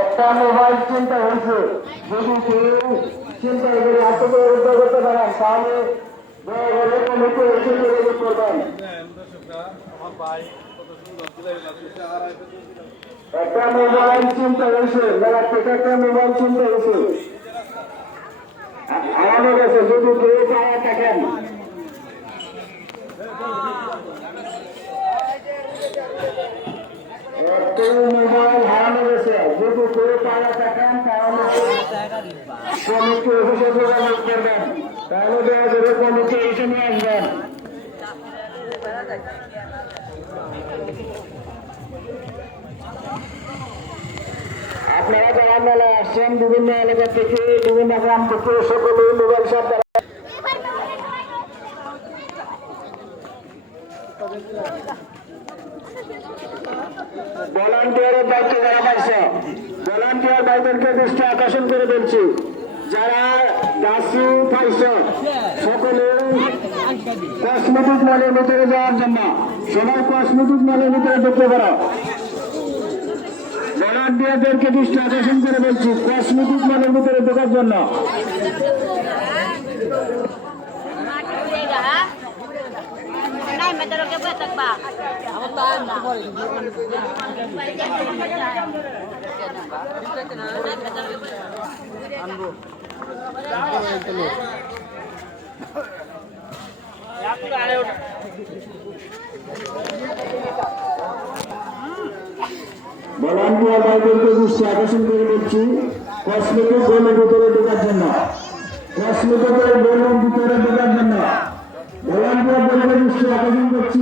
একটা মোবাইল চিন্তা হয়েছে, যদি কেউ চিন্তা করে আত্মীয় উদ্যোগ করতে পারেন তাহলে কমিটি এসে যোগাযোগ করবেন। একটা মোবাইল চিন্তা হয়েছে, একটা মোবাইল চিন্তা হয়েছে আমাদের কাছে, যদি কেউ পাওয়া থাকেন মোবাইল হারানো গেছে, যদি কেউ পাওয়া থাকেন তাহলে কমিটি অফিসে যোগাযোগ করবেন, তাহলে দেওয়া যাবে, কমিটি এসে নিয়ে আসবেন। আপনারা যারা মেলায় আসছেন বিভিন্ন এলাকা থেকে, বিভিন্ন গ্রাম থেকে, সকলে মোবাইল শপ ভলান্টিয়ারের দায়িত্ব যারা পাচ্ছে, ভলান্টিয়ার ভাইদেরকে দৃষ্টি আকর্ষণ করে বলছি, যারা দাসু পাইছ সকলে কসমেটিক মলের ভিতরে যাওয়ার জন্য, সবাই কসমেটিক মলের ভিতরে ঢুকতে পারো। ভলান্টিয়ারদেরকে দৃষ্টি আকর্ষণ করে বলছি, কসমেটিক মলের ভিতরে ঢোকার জন্য। ভলান্টিয়ার ভাইদেরকে দৃষ্টি আকর্ষণ করে বলছি, কসমেটিক গোলের ভিতরে ঢোকার জন্য, কসমেটিকের গোলের ভিতরে ঢোকার জন্য ভলান্টিয়ারদেরকে দৃষ্টি আকর্ষণ করছি।